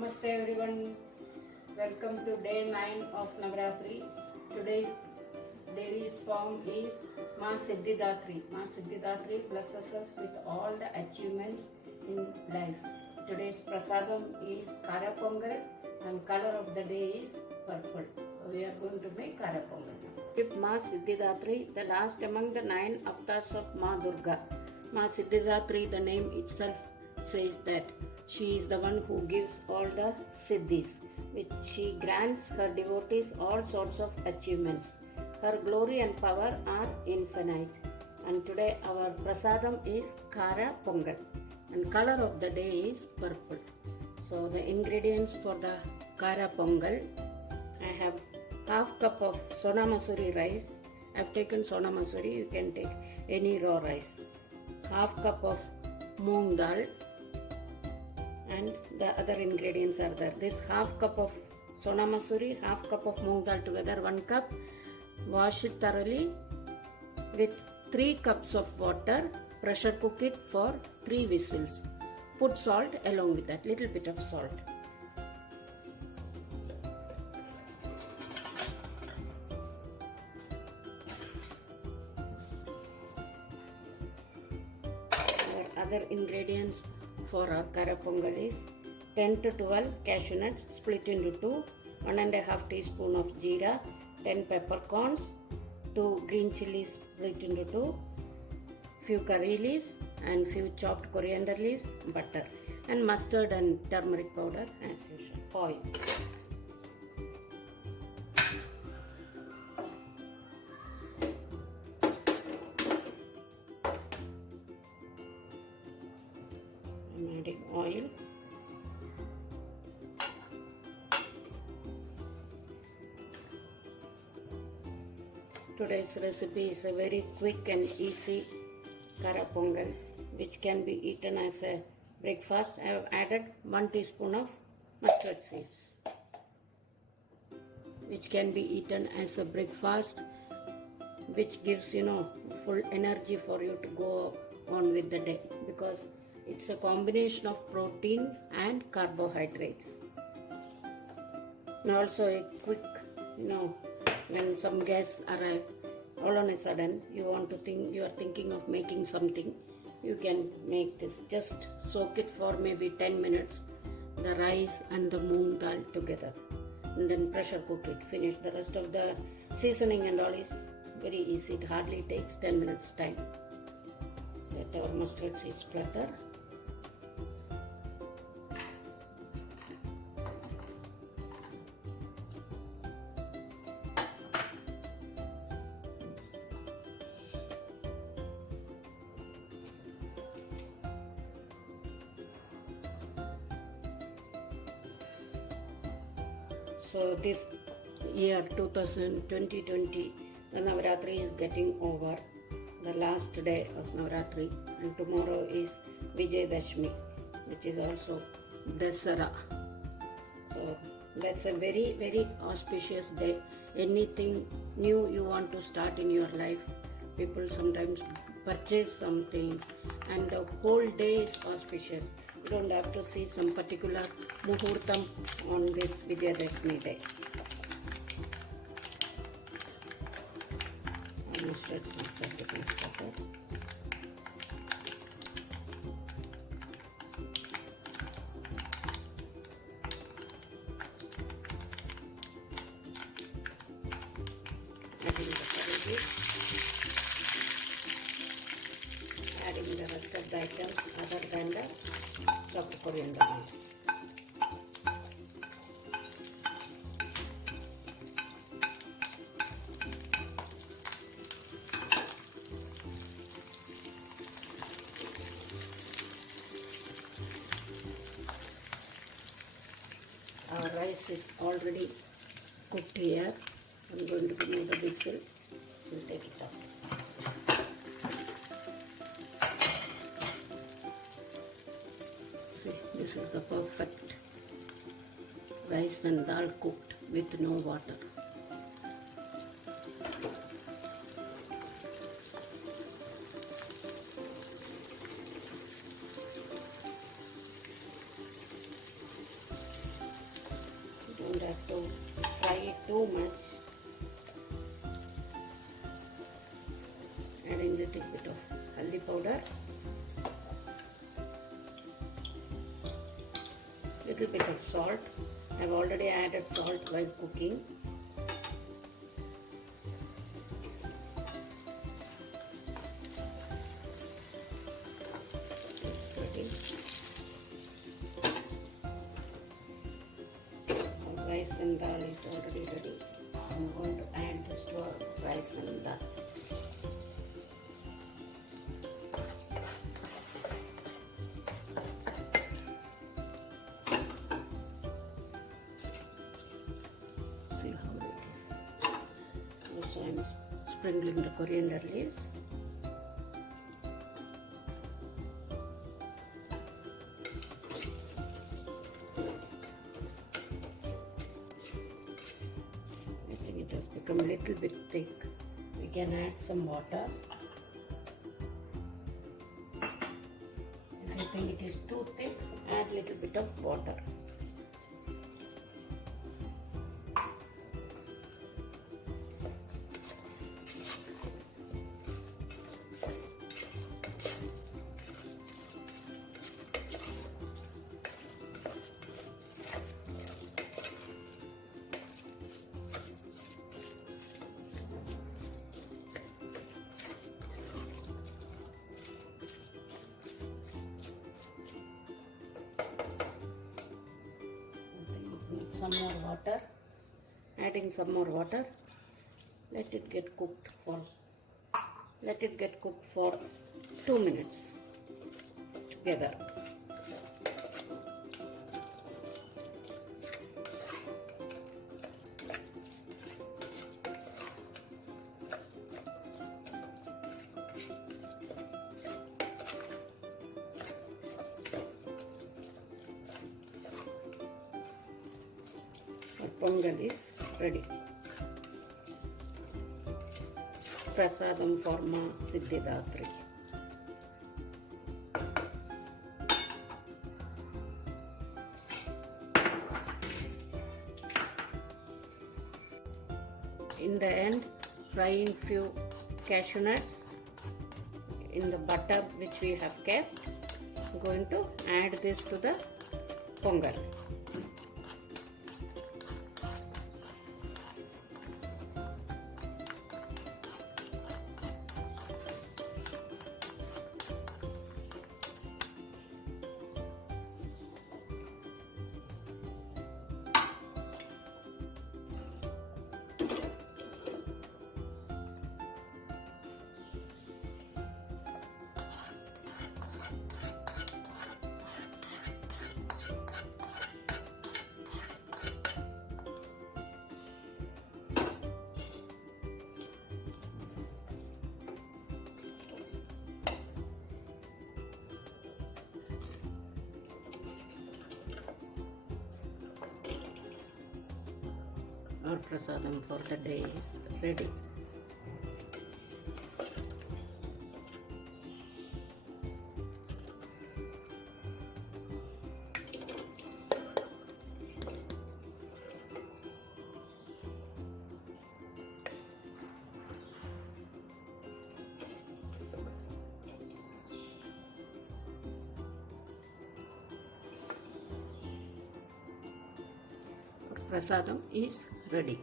Namaste everyone. Welcome to day 9 of Navratri. Today's Devi's form is Ma Siddhidatri. Ma Siddhidatri blesses us with all the achievements in life. Today's prasadam is Kara Pongal and color of the day is purple. So we are going to make Kara Pongal. Ma Siddhidatri, the last among the 9 avatars of Ma Durga. Ma Siddhidatri, the name itself says that she is the one who gives all the siddhis, which she grants her devotees all sorts of achievements. Her glory and power are infinite. And today our prasadam is Kara Pongal and color of the day is purple. So the ingredients for the Kara Pongal, I have half cup of Sona Masuri rice. I have taken Sona Masuri, you can take any raw rice. Half cup of moong dal, and the other ingredients are there. This half cup of Sona Masuri, half cup of moong dal together, 1 cup. Wash it thoroughly with 3 cups of water. Pressure cook it for 3 whistles. Put salt along with that, little bit of salt. Other ingredients for our Kara Pongal is 10 to 12 cashew nuts split into 2, 1.5 teaspoon of jeera, 10 peppercorns, 2 green chilies split into 2, few curry leaves and few chopped coriander leaves, butter and mustard and turmeric powder as usual, oil. I'm adding oil. Today's recipe is a very quick and easy Kara Pongal, which can be eaten as a breakfast. I have added 1 teaspoon of mustard seeds, which can be eaten as a breakfast, which gives full energy for you to go on with the day, because it's a combination of protein and carbohydrates. And also a quick, when some guests arrive, all on a sudden you are thinking of making something, you can make this. Just soak it for maybe 10 minutes, the rice and the moong dal together, and then pressure cook it. Finish. The rest of the seasoning and all is very easy. It hardly takes 10 minutes time. Let our mustard seeds splatter. So this year 2020, the Navratri is getting over. The last day of Navratri, and tomorrow is Vijayadashmi, which is also Dasara. So that's a very, very auspicious day. Anything new you want to start in your life, people sometimes purchase some things and the whole day is auspicious. You don't have to see some particular muhurtam on this Vijayadashmi day. Mustard seeds are getting scattered. Adding the rest of the items other than the chopped coriander leaves. Our rice is already cooked here. I'm going to remove the whistle and take it out. See, this is the perfect rice and dal cooked with no water. have to fry it too much. Adding little bit of haldi powder, little bit of salt. I have already added salt while cooking. It's ready. Our rice and dal is already ready. I'm going to add this to our rice and dal. See how it is. Also, I'm sprinkling the coriander leaves. I think it has become a little bit thick. We can add some water. If you think it is too thick, add a little bit of water. Some more water, adding some more water. Let it get cooked for 2 minutes together. Pongal is ready. Prasadam for Ma Siddhidatri. In the end, frying few cashew nuts in the butter which we have kept. I'm going to add this to the pongal. Our prasadam for the day is ready. Our prasadam is ready.